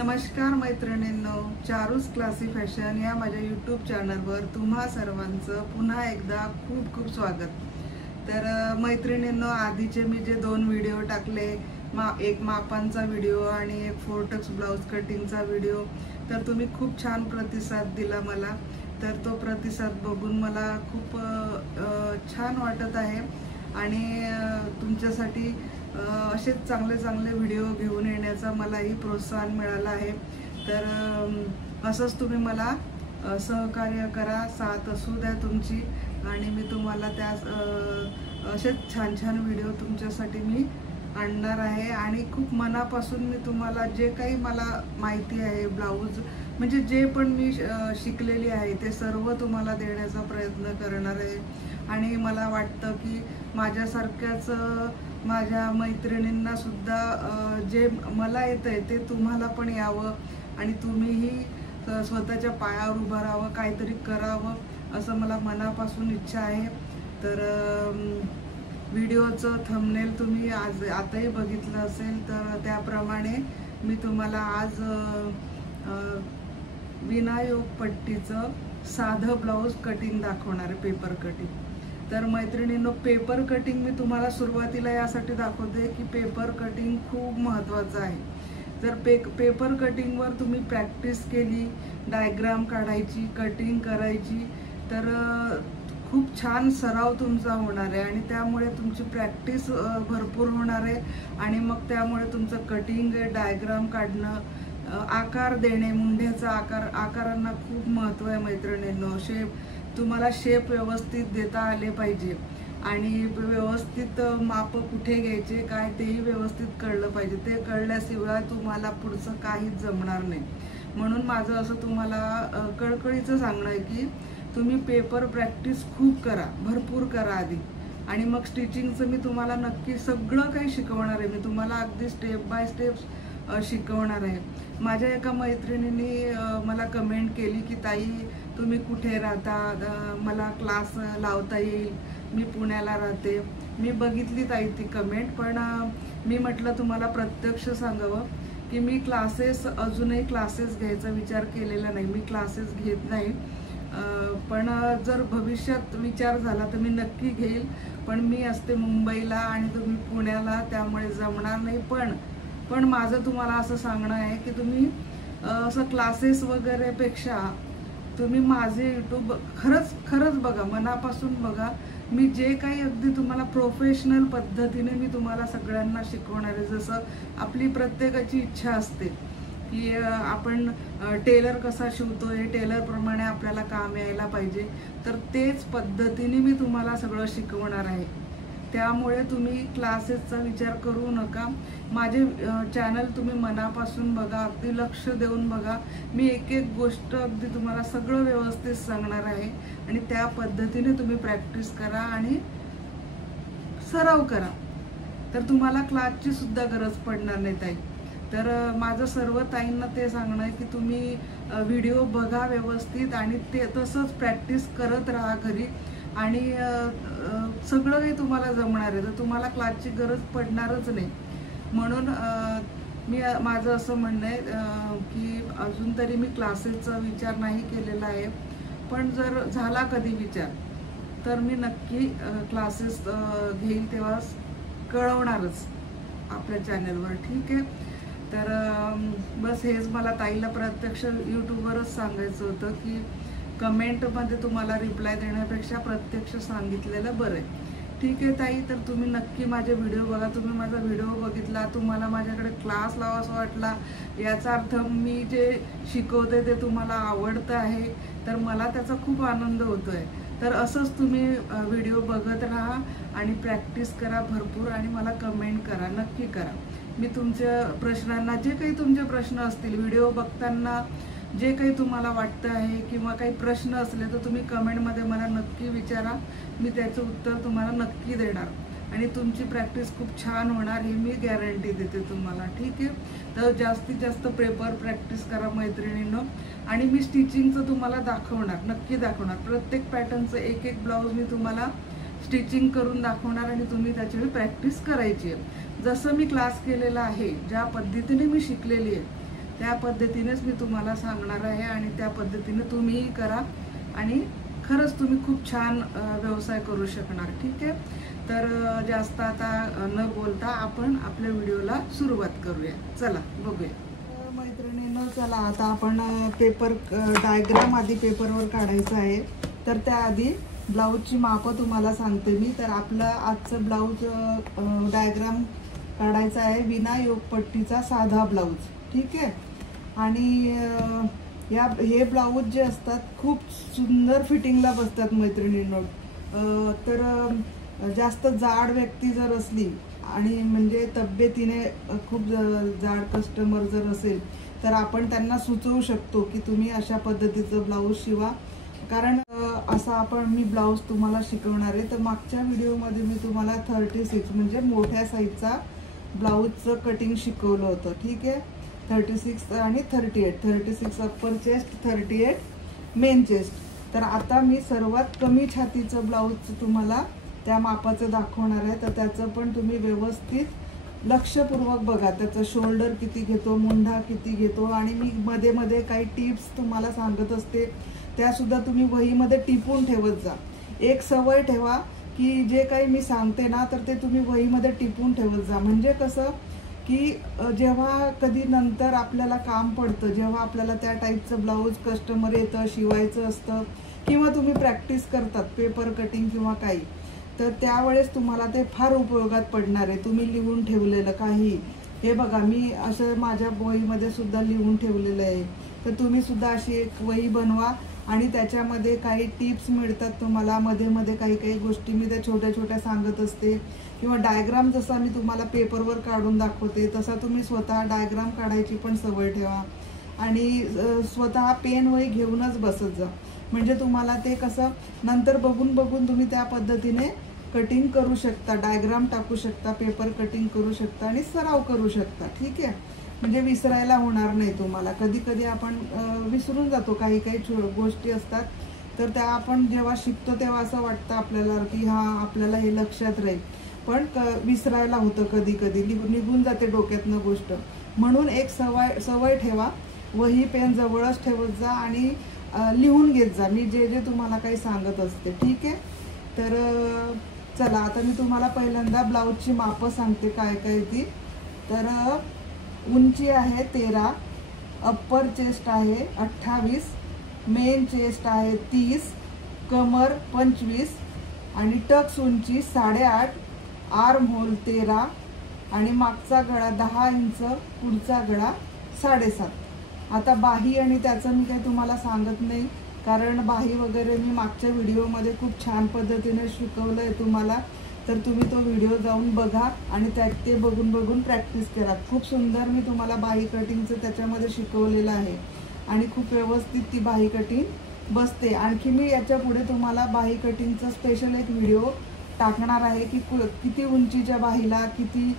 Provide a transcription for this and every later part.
नमस्कार मैत्रिणींनो, चारूस classy fashion या माझ्या यूट्यूब चॅनलवर तुम्हा सर्वांचं पुन्हा एकदा खूप खूप स्वागत। तर मैत्रिणींनो, आधीचे मी जे 2 व्हिडिओ टाकले, एक मापांचा व्हिडिओ आणि एक फोर्टक्स ब्लाउज कटिंगचा व्हिडिओ, तर तुम्ही खूप छान प्रतिसाद दिला मला। तर तो प्रतिसाद बघून मला खूप छान वाटत आहे आणि तुमच्यासाठी असेच चांगले चांगले व्हिडिओ घेऊन येण्याचा मलाही प्रोत्साहन मिळाला आहे। तर असंच तुम्ही मला सहकार्य करा, साथ असू द्या तुमची आणि मी तुम्हाला त्या असेच छान छान व्हिडिओ तुमच्यासाठी मी आणणार आहे। आणि खूप मनापासून मी तुम्हाला जे काही मला माहिती आहे, ब्लाऊज म्हणजे जे पण मी शिकलेली आहे ते सर्व तुम्हाला देण्याचा प्रयत्न करणार आहे। आणि मला वाटतं की माझ्यासारख्याच माझ्या मैत्रिणींना सुद्धा जे मला येतंय ते तुम्हाला पण यावं आणि तुम्हीही स्वतःच्या पायावर उभं राहावं, काहीतरी करावं असं मला मनापासून इच्छा आहे। तर व्हिडिओचं थंबनेल तुम्ही आताही बघितलं असेल, तर त्याप्रमाणे मी तुम्हाला आज विनायोग पट्टीचं साधं ब्लाऊज कटिंग दाखवणार आहे, पेपर कटिंग। तर मैत्रिणींनो, पेपर कटिंग मी तुम्हाला सुरुवातीला यासाठी दाखवते की पेपर कटिंग खूप महत्त्वाचं आहे। जर पेपर कटिंगवर तुम्ही प्रॅक्टिस केली, डायग्राम काढायची, कटिंग करायची, तर खूप छान सराव तुमचा होणार आहे आणि त्यामुळे तुमची प्रॅक्टिस भरपूर होणार आहे आणि मग त्यामुळे तुमचं कटिंग, डायग्राम काढणं, आकार देणे, मुंढ्याचा आकारांना खूप महत्त्व आहे मैत्रिणींनो। तुम्हाला शेप व्यवस्थित देता आले पाहिजे आणि व्यवस्थित माप कुठे घ्यायचे काय तेही व्यवस्थित कळलं पाहिजे। ते कळल्याशिवाय तुम्हाला पुढचं काहीच जमणार नाही। म्हणून माझं असं तुम्हाला कळकळीचं सांगणं आहे की तुम्ही पेपर प्रॅक्टिस खूप करा, भरपूर करा आधी, आणि मग स्टिचिंगचं मी तुम्हाला नक्की सगळं काही शिकवणार आहे। मी तुम्हाला अगदी स्टेप बाय स्टेप शिकवणार आहे। माझ्या एका मैत्रिणीने मला कमेंट केली की ताई तुम्ही कुठे राहता, मला क्लास लावता येईल, मी पुण्याला राहते। मी बघितली ताई ती कमेंट, पण मी म्हटलं तुम्हाला प्रत्यक्ष सांगावं की मी अजूनही क्लासेस घ्यायचा विचार केलेला नाही, मी क्लासेस घेत नाही। पण जर भविष्यात विचार झाला तर मी नक्की घेईल, पण मी असते मुंबईला आणि तुम्ही पुण्याला, त्यामुळे जमणार नाही। पण माझं तुम्हाला असं सांगणं आहे की तुम्ही असं क्लासेस वगैरे पेक्षा तुम्ही माझे यूट्यूब खरंच बघा, मनापासून बघा। मी जे काही अगदी तुम्हाला प्रोफेशनल पद्धतीने मी तुम्हाला सगळ्यांना शिकवणार आहे। जसं आपली प्रत्येकाची इच्छा असते की आपण टेलर कसा शिवतोय, टेलरप्रमाणे आपल्याला काम यायला पाहिजे, तर तेच पद्धतीने मी तुम्हाला सगळं शिकवणार आहे। त्यामुळे तुम्ही क्लासेसचा विचार करू नका। माझे चॅनल तुम्ही मनापासून बघा, अगदी लक्ष देऊन बघा। मी एक एक गोष्ट अगदी तुम्हाला सगळं व्यवस्थित सांगणार आहे आणि त्या पद्धतीने तुम्ही प्रॅक्टिस करा आणि सराव करा, तर तुम्हाला क्लासची सुद्धा गरज पडणार नाही ताई। तर माझं सर्व ताईंना ते सांगणं आहे की तुम्ही व्हिडिओ बघा व्यवस्थित आणि ते तसंच प्रॅक्टिस करत राहा घरी आणि सगळं काही तुम्हाला जमणार आहे, तर तुम्हाला क्लासची गरज पडणारच नाही। म्हणून माझं असं म्हणणं आहे की अजून तरी मी क्लासेसचा विचार नाही केलेला आहे, पण जर झाला कधी विचार तर मी नक्की क्लासेस घेईल, तेव्हा कळवणारच आपल्या चॅनलवर, ठीक आहे। तर बस हेच मला ताईला प्रत्यक्ष यूट्यूबवरच सांगायचं होतं की कमेंटमध्ये तुम्हाला रिप्लाय देण्यापेक्षा प्रत्यक्ष सांगितलेलं बरं आहे, ठीक आहे ताई। तर तुम्ही नक्की माझे व्हिडिओ बघा। तुम्ही माझा व्हिडिओ बघितला, तुम्हाला माझ्याकडे क्लास लावासा वाटला, याचा अर्थ मी जे शिकवते ते तुम्हाला आवडतं आहे, तर मला त्याचा खूप आनंद होतो आहे। तर असंच तुम्ही व्हिडिओ बघत राहा आणि प्रॅक्टिस करा भरपूर आणि मला कमेंट करा, नक्की करा। मी तुमच्या प्रश्नांना, जे काही तुमचे प्रश्न असतील व्हिडिओ बघताना, जे काही तुम्हाला वाटतं आहे किंवा काही प्रश्न असले तर तुम्ही कमेंटमध्ये मला नक्की विचारा, मी त्याचं उत्तर तुम्हाला नक्की देणार आणि तुमची प्रॅक्टिस खूप छान होणार, ही मी गॅरंटी देते तुम्हाला, ठीक आहे। तर जास्तीत जास्त पेपर प्रॅक्टिस करा मैत्रिणींनो, आणि मी स्टिचिंगचं तुम्हाला दाखवणार, नक्की दाखवणार। प्रत्येक पॅटर्नचं एक एक ब्लाऊज मी तुम्हाला स्टिचिंग करून दाखवणार आणि तुम्ही त्याची प्रॅक्टिस करायची आहे। जसं मी क्लास केलेला आहे, ज्या पद्धतीने मी शिकलेली आहे त्या पद्धतीनेच मी तुम्हाला सांगणार आहे आणि त्या पद्धतीने तुम्हीही करा आणि खरंच तुम्ही खूप छान व्यवसाय करू शकणार. ठीक आहे, तर जास्त आता न बोलता आपण आपल्या व्हिडिओला सुरुवात करूया. चला बघूया. मैत्रिणींनो, चला आता आपण पेपर डायग्राम आधी पेपरवर काढायचं आहे. तर त्याआधी ब्लाऊजची मापं तुम्हाला सांगते मी. तर आपलं आजचं ब्लाऊज डायग्राम काढायचा आहे विना योगपट्टीचा साधा ब्लाऊज. ठीक आहे, आणि हे ब्लाऊज जे असतात खूप सुंदर फिटिंगला बसतात मैत्रिणींनो. तर जास्त जाड व्यक्ती जर असली आणि म्हणजे तब्येतीने खूप जाड कस्टमर जर असेल तर आपण त्यांना सुचवू शकतो की तुम्ही अशा पद्धतीचं ब्लाऊज शिवा. कारण असं मी ब्लाऊज तुम्हाला शिकवणार आहे. तर मागच्या व्हिडिओमध्ये मी तुम्हाला 36 म्हणजे मोठ्या साईजचा ब्लाऊजचं कटिंग शिकवलं होतं. ठीक आहे, 36 आणि 36 अप्पर चेस्ट, 38 मेन चेस्ट. तर आता मी सर्वात कमी छातीचं ब्लाऊज तुम्हाला त्या मापाचं दाखवणार आहे. तर त्याचं पण तुम्ही व्यवस्थित लक्षपूर्वक बघा, त्याचं शोल्डर किती घेतो, मुंढा किती घेतो, आणि मी मध्ये मध्ये काही टिप्स तुम्हाला सांगत असते, त्यासुद्धा तुम्ही वहीमध्ये टिपून ठेवत जा. एक सवय ठेवा की जे काही मी सांगते ना तर ते तुम्ही वहीमध्ये टिपून ठेवत जा. म्हणजे कसं की जेव्हा कधी नंतर आपल्याला काम पडतं, जेव्हा आपल्याला त्या टाईपचं ब्लाऊज कस्टमर येतं, शिवायचं असतं, किंवा तुम्ही प्रॅक्टिस करतात पेपर कटिंग किंवा काही, तर त्यावेळेस तुम्हाला ते फार उपयोगात पडणार आहे. तुम्ही लिहून ठेवलेलं काही, हे बघा मी असं माझ्या वहीमध्ये सुद्धा लिहून ठेवलेलं आहे. तर तुम्ही सुद्धा अशी एक वही बनवा आणि त्याच्यामध्ये काही टिप्स मिळतात तुम्हाला. मध्ये मध्ये काही काही गोष्टी मी त्या छोट्या छोट्या सांगत असते, किंवा डायग्राम जसा मी तुम्हाला पेपरवर काढून दाखवते तसा तुम्ही स्वतः डायग्राम काढायची पण सवय ठेवा. आणि स्वतः पेन वही घेऊनच बसत जा. म्हणजे तुम्हाला ते कसं नंतर बघून बघून तुम्ही त्या पद्धतीने कटिंग करू शकता, डायग्राम टाकू शकता, पेपर कटिंग करू शकता आणि सराव करू शकता. ठीक आहे, म्हणजे विसरायला होणार नाही तुम्हाला. कधी कधी आपण विसरून जातो, काही काही गोष्टी असतात, तर त्या आपण जेव्हा शिकतो तेव्हा असं वाटतं आपल्याला की हां आपल्याला हे लक्षात राहील, पण विसरायला होतं कधी कधी, निघून जाते डोक्यातनं गोष्ट. म्हणून एक सवय ठेवा, वही पेन जवळच ठेवत जा आणि लिहून घेत जा मी जे जे तुम्हाला काही सांगत असते. ठीक आहे, तर चला आता मी तुम्हाला पहिल्यांदा ब्लाऊजची मापं सांगते काय काय ती. तर उंची आहे 13, अप्पर चेस्ट आहे 28, मेन चेस्ट आहे 30, कमर 25 आणि टक्स उंची 8.5, आर्म होल 13 आणि मागचा गळा 10 इंच, पुढचा गळा 7.5. आता बाही आणि त्याचं मी काही तुम्हाला सांगत नाही, कारण बाही वगैरे मी मागच्या व्हिडिओमध्ये खूप छान पद्धतीने शिकवलं आहे तुम्हाला. तर तुम्ही तो व्हिडिओ जाऊन बघा आणि त्यात ते बघून बघून प्रॅक्टिस करा. खूप सुंदर मी तुम्हाला बाही कटिंगचं त्याच्यामध्ये शिकवलेलं आहे आणि खूप व्यवस्थित ती बाही कटिंग बसते. आणखी मी याच्या पुढे तुम्हाला बाही कटिंगचं स्पेशल एक व्हिडिओ टाकणार आहे की किती उंचीच्या बाहीला किती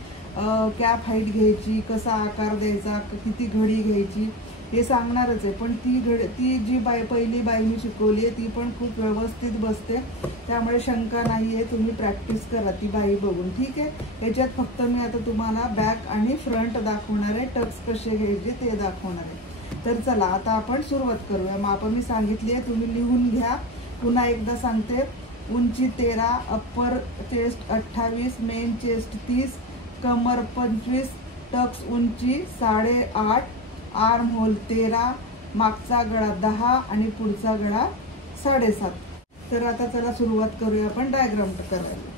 कॅप हाईट घ्यायची, कसा आकार द्यायचा, किती घडी घ्यायची, हे सांगणारच आहे. पण ती जी पहिली बाई मी शिकवली आहे ती पण खूप व्यवस्थित बसते, त्यामुळे शंका नाही आहे. तुम्ही प्रॅक्टिस करा ती बाई बघून. ठीक आहे, याच्यात फक्त मी आता तुम्हाला बॅक आणि फ्रंट दाखवणार आहे, टक्स कसे घ्यायचे ते दाखवणार आहे. तर चला आता आपण सुरुवात करूया. मापं मी सांगितली आहे, तुम्ही लिहून घ्या. पुन्हा एकदा सांगते, उंची 13, अप्पर चेस्ट 28, मेन चेस्ट 30, कमर 25, टक्स उंची 8.5, आर्म होल 13, मागचा गळा 10 आणि पुढचा गळा 7.5. तर आता चला सुरुवात करूया आपण डायग्राम करायला.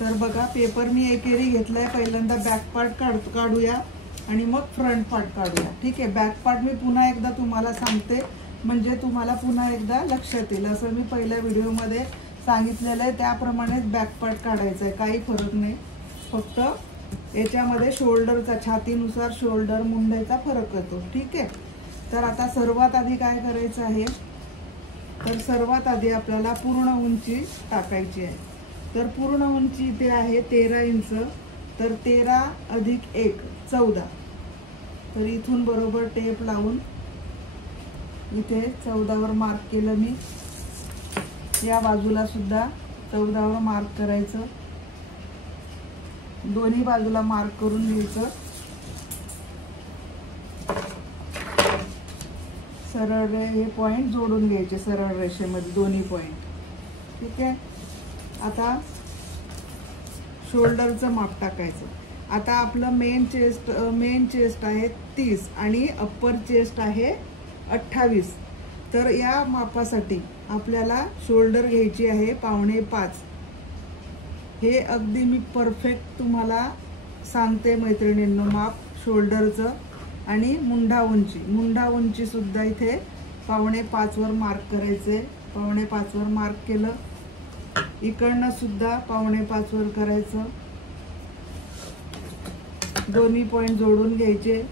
तर बघा पेपर मी एकेरी घेतलाय. पहिल्यांदा बॅक पार्ट काढूया आणि मग फ्रंट पार्ट काढूया. ठीक आहे, बॅक पार्ट मी पुन्हा एकदा तुम्हाला सांगते म्हणजे तुम्हाला पुन्हा एकदा लक्षात येईल. असं मी पहिल्या व्हिडिओमध्ये सांगितलेलं आहे त्याप्रमाणेच बॅक पार्ट काढायचं आहे, काही फरक नाही. फक्त याच्यामध्ये शोल्डरचा, छातीनुसार शोल्डर मुंड्याचा फरक येतो. ठीक आहे, तर आता सर्वात आधी काय करायचं आहे, तर सर्वात आधी आपल्याला पूर्ण उंची टाकायची आहे. तर पूर्ण उंची इथे आहे 13 इंच, तर 13 अधिक 1 14. तर इथून बरोबर टेप लावून इथे 14वर मार्क केलं मी. या बाजूला सुद्धा 14वर मार्क करायचं. दोन्ही बाजूला मार्क करून घ्यायचं. सरळ हे पॉइंट जोडून घ्यायचे सरळ रेषेमध्ये दोन्ही पॉइंट. ठीक आहे. आता शोल्डरचं माप टाकायचं. आता आपलं मेन चेस्ट आहे 30 आणि अप्पर चेस्ट आहे 28. तर या मापासाठी आपल्याला शोल्डर घ्यायची आहे 4.5. हे अगदी मी परफेक्ट तुम्हाला सांगते मैत्रिणींनो माप शोल्डरचं. आणि मुंढा उंची सुद्धा इथे 4.5 वर मार्क करायचे. 4.5 वर मार्क केलं. इकडनं सुद्धा 4.5 वर करायचं. दोन्ही पॉइंट जोडून घ्यायचे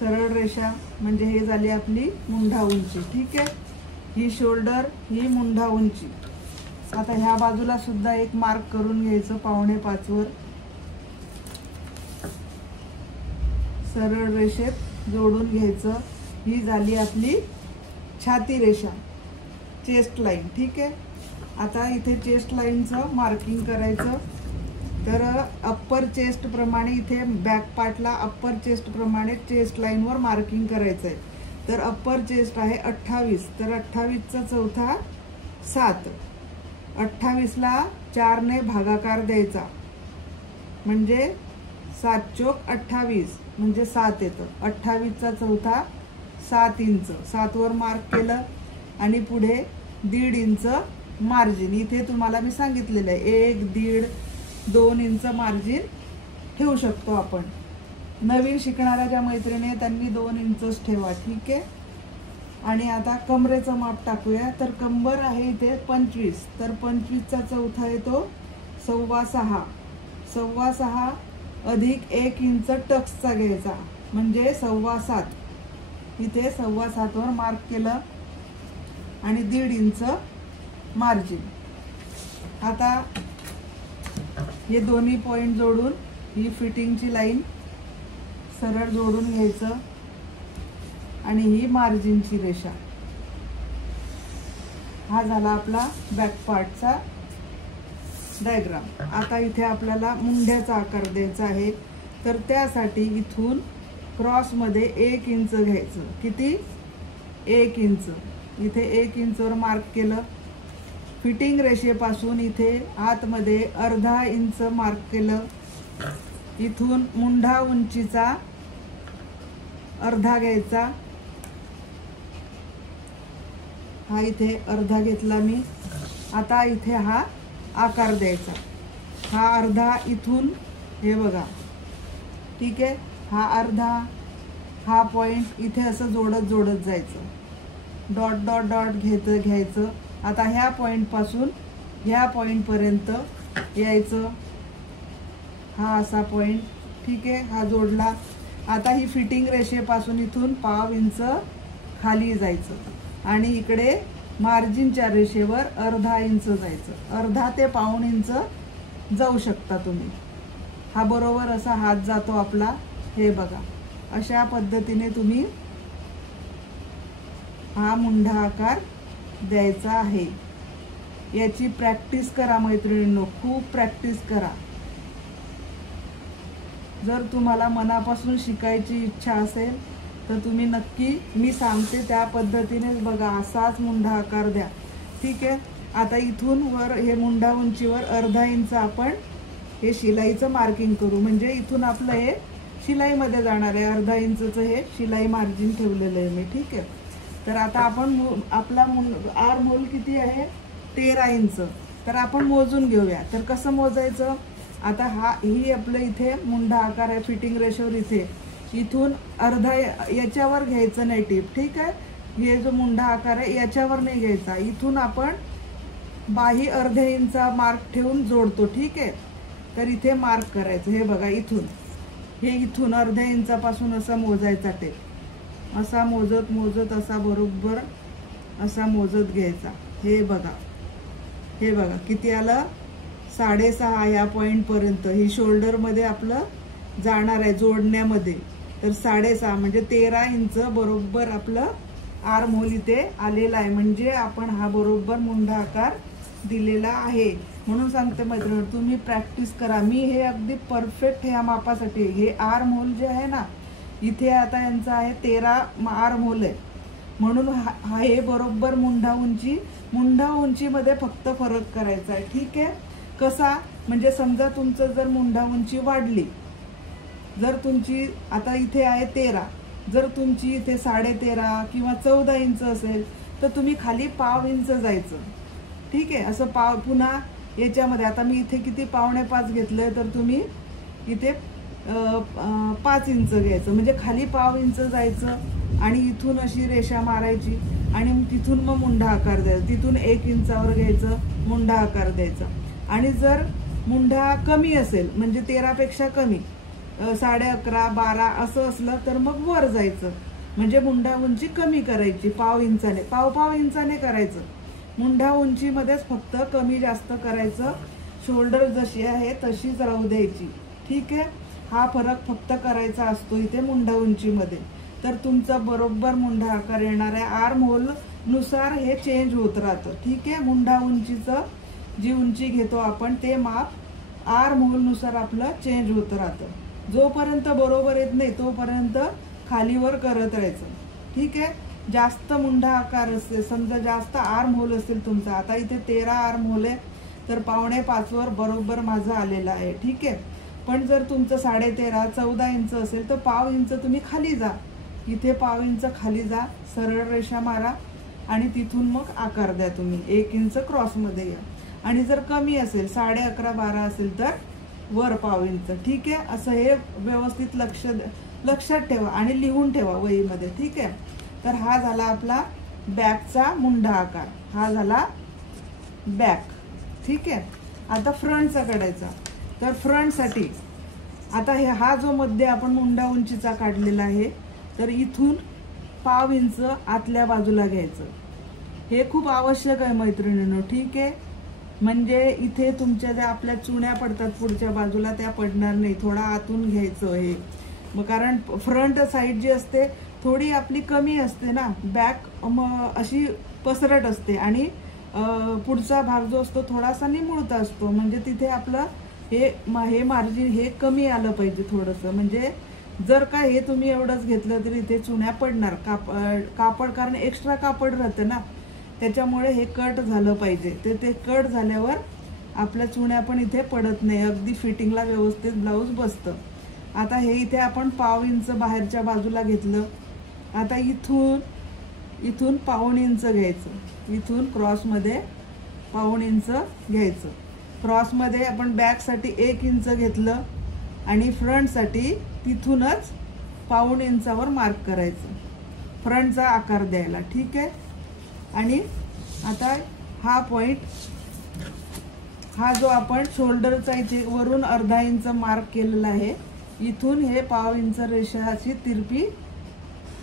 सरळ रेषा. म्हणजे हे झाली आपली मुंढा उंची. ठीक आहे. ही शोल्डर, ही मुंढा उंची. आता ह्या बाजूला सुद्धा एक मार्क करून घ्यायचं 4.5 वर. सरळ रेषेत जोडून घ्यायचं. ही झाली आपली छाती रेषा, चेस्ट लाईन. ठीक आहे. आता इथे चेस्ट लाईनचं मार्किंग करायचं. तर अप्पर चेस्ट प्रमाणे इथे बॅक पार्टला अप्पर चेस्ट प्रमाणे चेस्ट लाईनवर मार्किंग करायचं आहे. तर अप्पर चेस्ट आहे 28. तर 28चा चौथा 7. 28ला 4 ने भागाकार द्यायचा म्हणजे 7 चोक 28 म्हणजे 7 येतं. 28चा चौथा 7 इंच. 7 वर मार्क केलं आणि पुढे 1.5 इंच मार्जिन. इथे तुम्हाला मी सांगितलेलं आहे 1, 1.5, 2 इंच मार्जिन ठेवू शकतो आपण. नवीन शिकणाऱ्या ज्या मैत्रिणी त्यांनी 2 इंचच ठेवा. ठीक आहे. आणि आता कमरेचं माप टाकूया. तर कंबर आहे इथे 25. तर 25चा चौथा येतो 6.25. 6.25 अधिक 1 इंच टक्सचा घ्यायचा म्हणजे 7.25. इथे 7.25 वर मार्क केलं आणि 1.5 इंच मार्जिन. आता हे दोन्ही पॉइंट जोडून ही फिटिंगची लाईन सरळ जोडून घ्यायचं आणि ही मार्जिनची रेषा. हा झाला आपला बॅक पार्टचा डायग्राम. आता इथे आपल्याला मुंढ्याचा आकार द्यायचा आहे. तर त्यासाठी इथून क्रॉसमध्ये 1 इंच घ्यायचं. किती? 1 इंच. इथे 1 इंचवर मार्क केलं. फिटिंग रेषेपासून इथे आतमध्ये अर्धा इंच मार्क केलं. इथून मुंढा उंचीचा अर्धा घ्यायचा. हा इथे अर्धा घेतला मी. आता इथे हा आकार द्यायचा. हा अर्धा इथून हे बघा. ठीक आहे. हा अर्धा, हा पॉइंट इथे असं जोडत जायचं. डॉट डॉट डॉट घ्यायचं. आता ह्या पॉइंटपासून ह्या पॉइंटपर्यंत यायचं. हा असा पॉइंट. ठीक आहे. हा जोडला. आता ही फिटिंग रेषेपासून इथून 1/2 इंच खाली जायचं आणि इकडे मार्जिनच्या रेषेवर अर्धा इंच जायचं. अर्धा ते 1/2 इंच जाऊ शकता तुम्ही. हा बरोबर असा हात जातो आपला. हे बघा. अशा पद्धतीने तुम्ही हा मुंढा आकार द्यायचा आहे. याची प्रॅक्टिस करा मैत्रिणींनो. खूप प्रॅक्टिस करा. जर तुम्हाला मनापासून शिकायची इच्छा असेल तर तुम्ही नक्की मी सांगते त्या पद्धतीनेच बघा. असाच मुंढा आकार द्या. ठीक आहे. आता इथून वर हे मुंढा उंचीवर अर्धा इंच आपण हे शिलाईचं मार्किंग करू. म्हणजे इथून आपलं हे शिलाईमध्ये जाणार आहे. अर्धा इंचचं हे शिलाई मार्जिन ठेवलेलं आहे मी. ठीक आहे. तर आता आपण आपला आर्म होल किती आहे? 13 इंच. तर आपण मोजून घेऊया. तर कसं मोजायचं? आता ही आपलं इथे मुंढा आकार आहे फिटिंग रेषेवर. इथून अर्धा याच्यावर घ्यायचं नाही टीप. ठीक आहे. हे जो मुंढा आकार आहे याच्यावर नाही घ्यायचा. इथून आपण बाही अर्ध्या इंचा मार्क ठेवून जोडतो. ठीक आहे. तर इथे मार्क करायचं. हे बघा. इथून अर्ध्या इंचापासून असा मोजायचा टेप. असा मोजत असा बरोबर असा मोजत घ्यायचा. हे बघा किती आलं? 6.5 या पॉइंट पर्यंत. ही शोल्डर मध्ये आपलं जाणार आहे जोडण्यामध्ये. तर 6.5 म्हणजे 13 इंच बरोबर आपलं आर्म होल इथे आलेला आहे. म्हणजे आपण हा बरोबर मुंढा आकार दिलेला आहे. म्हणून सांगते मैत्रिणी, तुम्ही प्रॅक्टिस करा. मी हे अगदी परफेक्ट ह्या मापासाठी, हे आर्म होल जे आहे ना, इथे आता यांचं आहे 13 आर्म होल आहे. म्हणून हे बरोबर मुंढा उंचीमध्ये फक्त फरक करायचा आहे. ठीक आहे. कसा म्हणजे समजा तुमचं जर मुंढा उंची वाढली, जर तुमची आता इथे आहे 13, जर तुमची इथे 13.5 किंवा 14 इंच असेल तर तुम्ही खाली पाव इंच जायचं. ठीक आहे. असं पुन्हा याच्यामध्ये आता मी इथे किती 5.25 घेतलंय, तर तुम्ही इथे 5 इंच घ्यायचं, म्हणजे खाली पाव इंच जायचं आणि इथून अशी रेषा मारायची आणि तिथून मग मुंढा आकार द्यायचा. तिथून 1 इंचावर घ्यायचं, मुंढा आकार द्यायचा. आणि जर मुंढा कमी असेल म्हणजे 13 पेक्षा कमी, 11.5 12 असं असलं तर मग वर जायचं, म्हणजे मुंढा उंची कमी करायची. पाव इंचाने करायचं. मुंढा उंचीमध्येच फक्त कमी जास्त करायचं. शोल्डर जशी आहे तशीच राहू द्यायची. ठीक आहे. हा फरक फक्त करायचा असतो इथे मुंढा उंचीमध्ये. तर तुमचा बरोबर मुंढा आकार येणार आहे. आर्म होल नुसार हे चेंज होत राहतं. ठीक आहे. मुंढा उंचीचं जी उंची घेतो आपण ते माप आर्म होल नुसार आपलं चेंज होत राहतं. जोपर्यंत बरोबर येत नाही तोपर्यंत खालीवर करत राहायचं. ठीक आहे. जास्त मुंढा आकार असेल, समजा जास्त आर्म होल असेल तुमचा, आता इथे 13 आर्म होल आहे तर 5.25 वर बरोबर माझं आलेलं आहे. ठीक आहे. पण जर तुमचं 13.5 14 इंच असेल तर पाव इंच तुम्ही खाली जा. इथे पाव इंच खाली जा, सरळ रेषा मारा आणि तिथून मग आकार द्या. तुम्ही 1 इंच क्रॉसमध्ये या. आणि जर कमी असेल 11.5 12 असेल तर वर पाव इंच. ठीक आहे. असं हे व्यवस्थित लक्षात ठेवा आणि लिहून ठेवा वहीमध्ये. ठीक आहे. तर हा झाला आपला बॅकचा मुंढा आकार, हा झाला बॅक. ठीक आहे. आता फ्रंटचा काढायचा. तर फ्रंटसाठी आता हा जो मध्य आपण मुंढा उंचीचा काढलेला आहे, तर इथून पाव इंच आतल्या बाजूला घ्यायचं. हे खूप आवश्यक आहे मैत्रिणींनो. ठीक आहे. म्हणजे इथे तुमच्या ज्या आपल्या चुण्या पडतात पुढच्या बाजूला त्या पडणार नाही. थोडा आतून घ्यायचं हे, मग कारण फ्रंट साईड जी असते थोडी आपली कमी असते ना, बॅक अशी पसरट असते आणि पुढचा भाग जो असतो थोडासा निमुळता असतो. म्हणजे तिथे आपलं हे मार्जिन हे कमी आलं पाहिजे थोडंसं. म्हणजे जर का हे तुम्ही एवढंच घेतलं तर इथे चुण्या पडणार. कापड कारण एक्स्ट्रा कापड राहतं ना, त्याच्यामुळे हे कट झालं पाहिजे. ते कट झाल्यावर आपल्या चुण्या पण इथे पडत नाही, अगदी फिटिंगला व्यवस्थित ब्लाऊज बसतं. आता हे इथे आपण पाव इंच बाहेरच्या बाजूला घेतलं. आता इथून पाऊण इंच घ्यायचं, इथून क्रॉसमध्ये पाऊण इंच घ्यायचं. क्रॉसमध्ये आपण बॅकसाठी 1 इंच घेतलं आणि फ्रंटसाठी तिथूनच पाऊण इंचावर मार्क करायचं, फ्रंटचा आकार द्यायला. ठीक आहे. आणि आता हा पॉइंट, हा जो आपण शोल्डरचा इथे वरून अर्धा इंच मार्क केलेला आहे, इथून हे पाव इंच रेषा अशी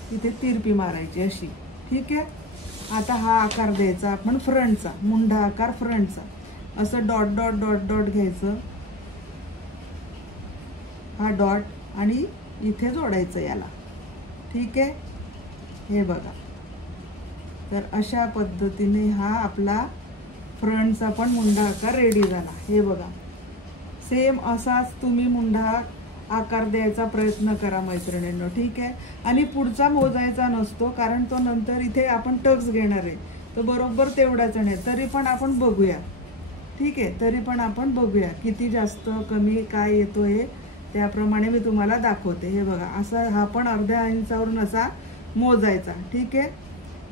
इथे तिरपी मारायची अशी. ठीक आहे. आता हा आकार द्यायचा आपण फ्रंटचा, मुंढा आकार फ्रंटचा. असं डॉट डॉट डॉट डॉट घ्यायचं, हा डॉट, आणि इथे जोडायचं याला. ठीक आहे. हे बघा. तर अशा पद्धतीने हा आपला फ्रंटचा पण मुंढा आकार रेडी झाला. हे बघा. सेम असाच तुम्ही मुंढा आकार द्यायचा प्रयत्न करा मैत्रिणींनो. ठीक आहे. आणि पुढचा मोजायचा नसतो, कारण तो नंतर इथे आपण टक्स घेणार आहे, तर बरोबर तेवढाच नाही. तरी पण आपण बघूया. ठीक आहे. तरी पण आपण बघूया किती जास्त कमी काय येतो हे, त्याप्रमाणे मी तुम्हाला दाखवते. हे बघा. असा हा पण अर्ध्या इंचावरून असा मोजायचा. ठीक आहे.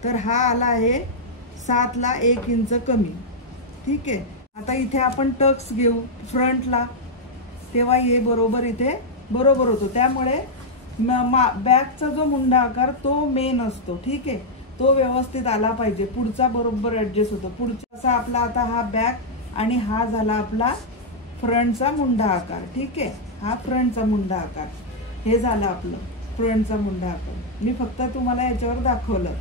तर हा आला आहे 7 ला 1 इंच कमी. ठीक आहे. आता इथे आपण टक्स घेऊ फ्रंटला, तेव्हा हे बरोबर इथे बरोबर होतो. त्यामुळे बॅकचा जो मुंढा आकार तो मेन असतो. ठीक आहे. तो व्यवस्थित आला पाहिजे, पुढचा बरोबर ऍडजस्ट होतो. पुढचा असा आपला आता हा बॅक आणि हा झाला आपला फ्रंटचा मुंढा आकार. ठीक आहे. हा फ्रंटचा मुंढा आकार, हे झालं आपलं फ्रंटचा मुंढा आकार. मी फक्त तुम्हाला याच्यावर दाखवलं.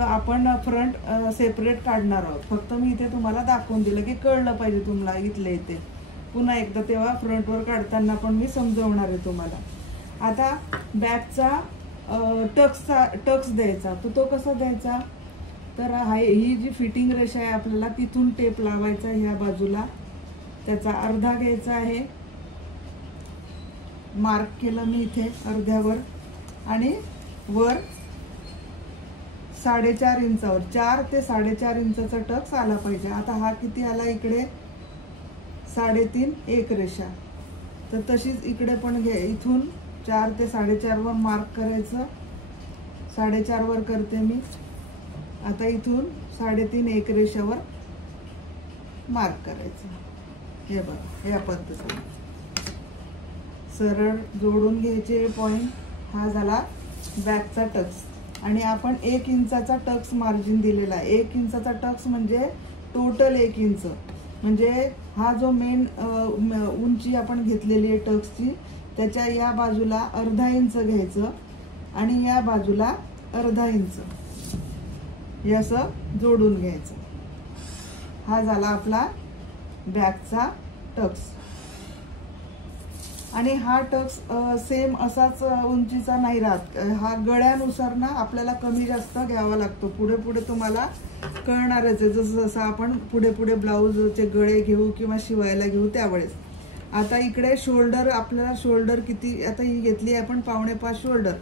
आपण फ्रंट सेपरेट काढणार आहोत. फक्त मी इथे तुम्हाला दाखवून दिलं की कळलं पाहिजे तुम्हाला इथले इथे. पुन्हा एकदा तेव्हा फ्रंटवर काढताना पण मी समजवणार आहे तुम्हाला. आता बॅकचा टक्स द्यायचा, तो कसा द्यायचा, तर ही जी फिटिंग रेषा आहे आपल्याला तिथून टेप लावायचा ह्या बाजूला, त्याचा अर्धा घ्यायचा आहे, मार्क केलं मी इथे अर्ध्यावर, आणि वर 4.5 इंचावर 4 ते 4.5 इंचाचा टक्स आला पाहिजे. आता हा किती आला इकडे 3.5 एक रेषा, तर तशीच इकडे पण घे, इथून 4 ते 4.5 वर मार्क करायचं, 4.5 वर करते मी. आता इथून 3.5 एक रेषावर मार्क करायचं. हे बघा या पद्धतीने सरळ जोडून घ्यायचे पॉइंट. हा झाला बॅकचा टक्स. आणि आपण 1 इंचाचा टक्स मार्जिन दिलेला आहे. 1 इंचाचा टक्स म्हणजे टोटल 1 इंच, म्हणजे हा जो मेन उंची आपण घेतलेली आहे टक्सची, त्याच्या या बाजूला अर्धा इंच घ्यायचं आणि या बाजूला अर्धा इंच, हे असं जोडून घ्यायचं. हा झाला आपला बॅकचा टक्स. आणि हा टक्स सेम असाच उंचीचा नाही राहत. हा गळ्यानुसार ना आपल्याला कमी जास्त घ्यावा लागतो. पुढे पुढे तुम्हाला कळणारच आहे, जसं जसं आपण पुढे पुढे ब्लाऊजचे गळे घेऊ किंवा शिवायला घेऊ त्यावेळेस. आता इकडे शोल्डर, आपल्याला शोल्डर किती, आता ही घेतली आपण 4.5 शोल्डर.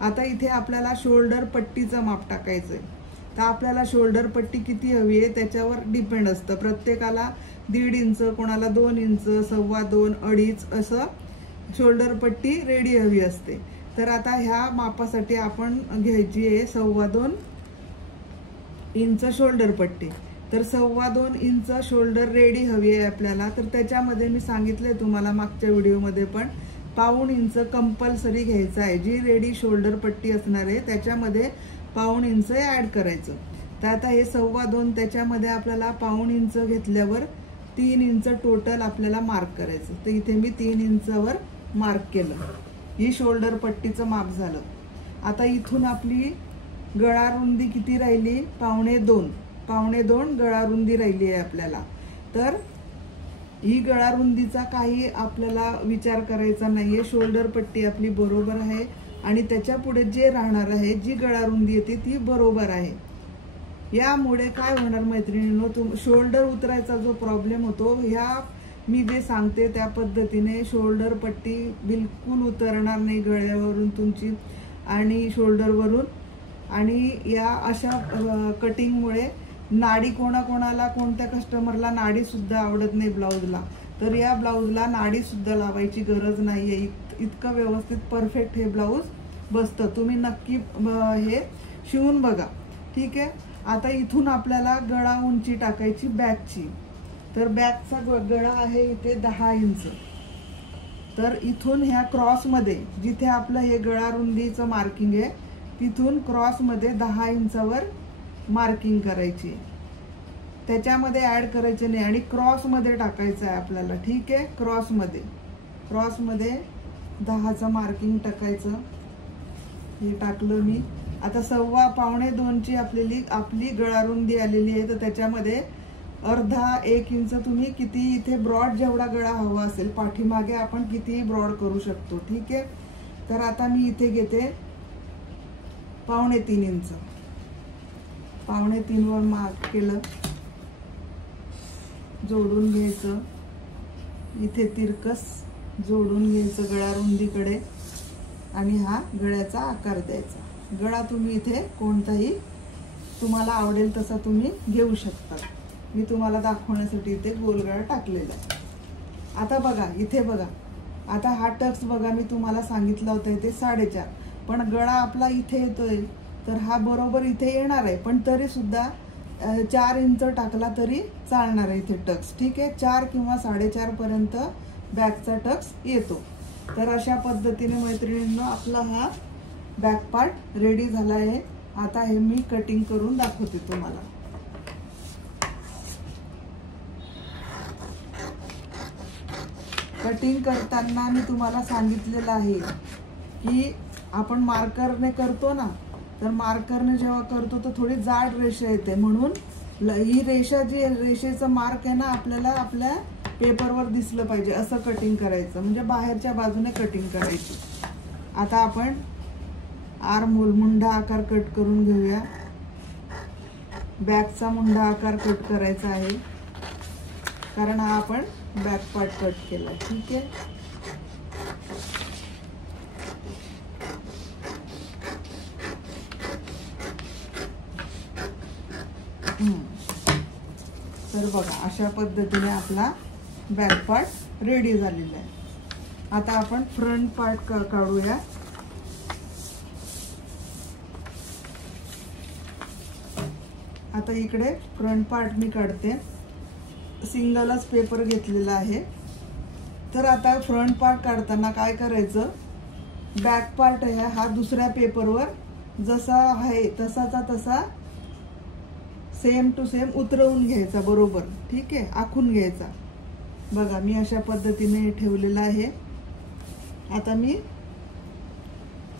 आता इथे आपल्याला शोल्डर पट्टीचं माप टाकायचं आहे. तर आपल्याला शोल्डर पट्टी किती हवी आहे त्याच्यावर डिपेंड असतं. प्रत्येकाला 1.5 इंच, कोणाला 2 इंच, 2.25, 2.5 असं शोल्डर पट्टी रेडी हवी असते. तर आता ह्या मापासाठी आपण घ्यायची आहे 2.25 इंच शोल्डर पट्टी. तर 2.25 इंच शोल्डर रेडी हवी आहे आपल्याला. तर त्याच्यामध्ये मी सांगितलंय तुम्हाला मागच्या व्हिडिओमध्ये पण, 1.25 इंच कंपल्सरी घ्यायचं आहे. जी रेडी शोल्डर पट्टी असणार आहे त्याच्यामध्ये 1.25 इंच ॲड करायचं. तर आता हे 2.25, त्याच्यामध्ये आपल्याला 1.25 इंच घेतल्यावर 3 इंच टोटल आपल्याला मार्क करायचं. तर इथे मी 3 इंचावर मार्क केलं. ही शोल्डर पट्टीचं माप झालं. आता इथून आपली गळा रुंदी किती राहिली, 1.25 गळा रुंदी राहिली आहे आपल्याला. तर ही गळा रुंदीचा काही आपल्याला विचार करायचा नाहीये. शोल्डर पट्टी आपली बरोबर आहे आणि त्याच्या पुढे जे राहणार आहे, जी गळा रुंदी येते ती बरोबर आहे. यामुळे काय होणार मैत्रिणींनो, शोल्डर उतरायचा जो प्रॉब्लेम होतो, ह्या मी जे सांगते त्या पद्धतीने शोल्डर पट्टी बिलकुल उतरणार नाही गळ्यावरून तुमची आणि शोल्डरवरून. आणि या अशा कटिंगमुळे नाडी, कोणाकोणाला, कोणत्या कस्टमरला नाडी सुद्धा आवडत नाही ब्लाऊजला, तर या ब्लाऊजला नाडी सुद्धा लावायची गरज नाहीये. इतकं व्यवस्थित परफेक्ट हे ब्लाऊज बसतं. तुम्ही नक्की हे शिवून बघा, ठीक आहे. आता इथून आपल्याला गळा उंची टाकायची बॅकची. तर बॅकचा गळा आहे इथे 10 इंच. तर इथून ह्या क्रॉसमध्ये जिथे आपलं हे गळा रुंदीचं मार्किंग आहे, तिथून क्रॉसमध्ये 10 इंचावर मार्किंग करायची. त्याच्यामध्ये ॲड करायचे नाही आणि क्रॉसमध्ये टाकायचं आहे आपल्याला, ठीक आहे. क्रॉसमध्ये 10चं मार्किंग टाकायचं. हे टाकलं मी. आता 2.25ची आपली गळा रुंदी आलेली आहे. तर त्याच्यामध्ये अर्धा 1 इंच तुम्ही किती इथे ब्रॉड जेवढा गळा हवा असेल, पाठीमागे आपण कितीही ब्रॉड करू शकतो, ठीक आहे. तर आता मी इथे घेते 3.25 इंच. 3.25 वर मार्क केलं, जोडून घ्यायचं. इथे तिरकस जोडून घ्यायचं गळा रुंदीकडे आणि हा गळ्याचा आकार द्यायचा. गळा तुम्ही इथे कोणताही तुम्हाला आवडेल तसा तुम्ही घेऊ शकता. मी तुम्हाला दाखवण्यासाठी इथे गोलगळा टाकलेला आहे. आता बघा इथे बघा, आता हा टक्स बघा, मी तुम्हाला सांगितलं होतं इथे 4.5, पण गळा आपला इथे येतोय, तर हा बरोबर इथे येणार आहे. पण तरी सुद्धा 4 इंच टाकला तरी चालणार आहे इथे टक्स, ठीक आहे. 4 किंवा 4.5 पर्यंत बॅकचा टक्स येतो. तर अशा पद्धतीने मैत्रिणींनो आपला हा बॅक पार्ट रेडी झाला आहे. आता हे मी कटिंग करून दाखवते तुम्हाला. कटिंग करताना मी तुम्हाला सांगितलेलं आहे की आपण मार्करने करतो ना, तर मार्करने जेव्हा करतो तर थोडी जाड रेषा येते, म्हणून ही रेषा जी रेषेचं मार्क आहे ना आपल्याला आपल्या पेपरवर दिसलं पाहिजे असं कटिंग करायचं, म्हणजे बाहेरच्या बाजूने कटिंग करायची. आता आपण आर्म होल मुंडा आकार कट करून घेऊया. बॅकचा मुंडा आकार कट करायचा आहे, कारण हा आपण बॅक पार्ट कट केला. ठीक आहे. तर बघा अशा पद्धतीने आपला बॅक पार्ट रेडी झालेला आहे. आता आपण फ्रंट पार्ट काढूया. आता इकडे फ्रंट पार्ट मी काढते. सिंगलच पेपर घेतलेला आहे. तर आता फ्रंट पार्ट काढताना काय करायचं, बॅक पार्ट आहे हा दुसऱ्या पेपरवर जसा आहे तसाचा तसा सेम टू सेम उतरवून घ्यायचा बरोबर. ठीक आहे, आखून घ्यायचा. बघा मी अशा पद्धतीने ठेवलेला आहे. आता मी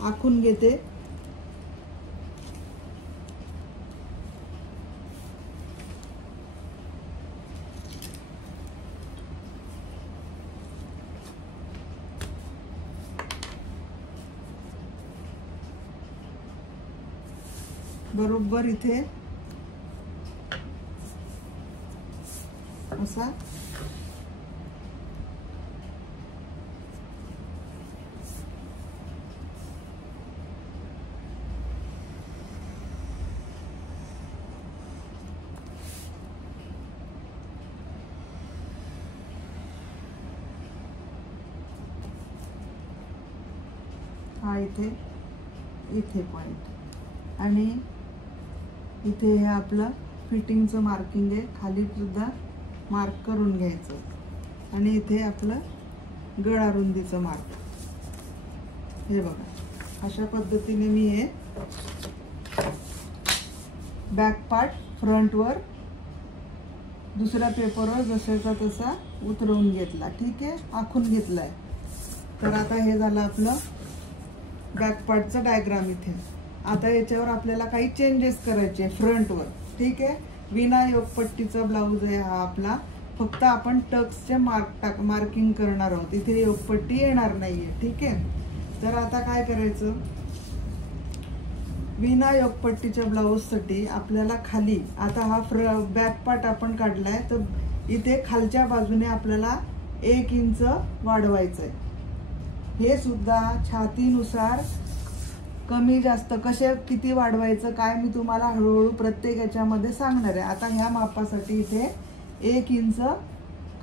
आखून घेते. बरोबर इथे असा हा इथे पॉइंट आणि इथे हे आपलं फिटिंगचं मार्किंग आहे. खाली सुद्धा मार्क करून घ्यायचं आणि इथे आपलं गळा रुंदीचं मार्क. हे बघा अशा पद्धतीने मी हे बॅक पार्ट फ्रंटवर दुसऱ्या पेपरवर जसाचा तसा उतरवून घेतला. ठीक आहे, आखून घेतलाय. तर आता हे झालं आपलं बॅक पार्टचा डायग्राम इथे. आता याच्यावर आपल्याला काही चेंजेस करायचे फ्रंटवर. ठीक आहे, विना योगपट्टीचा ब्लाऊज आहे हा आपला. फक्त आपण टक्सचे मार्किंग करणार आहोत. इथे योगपट्टी येणार नाहीये. ठीक आहे. तर आता काय करायचं, विना योगपट्टीच्या ब्लाऊजसाठी आपल्याला खाली आता हा बॅक पार्ट आपण काढलाय, तर इथे खालच्या बाजूने आपल्याला 1 इंच वाढवायचं आहे. हे सुद्धा छातीनुसार कमी जास्त कसे किती वाढवायचं काय मी तुम्हाला हळूहळू प्रत्येक याच्यामध्ये सांगणार आहे. आता ह्या मापासाठी इथे 1 इंच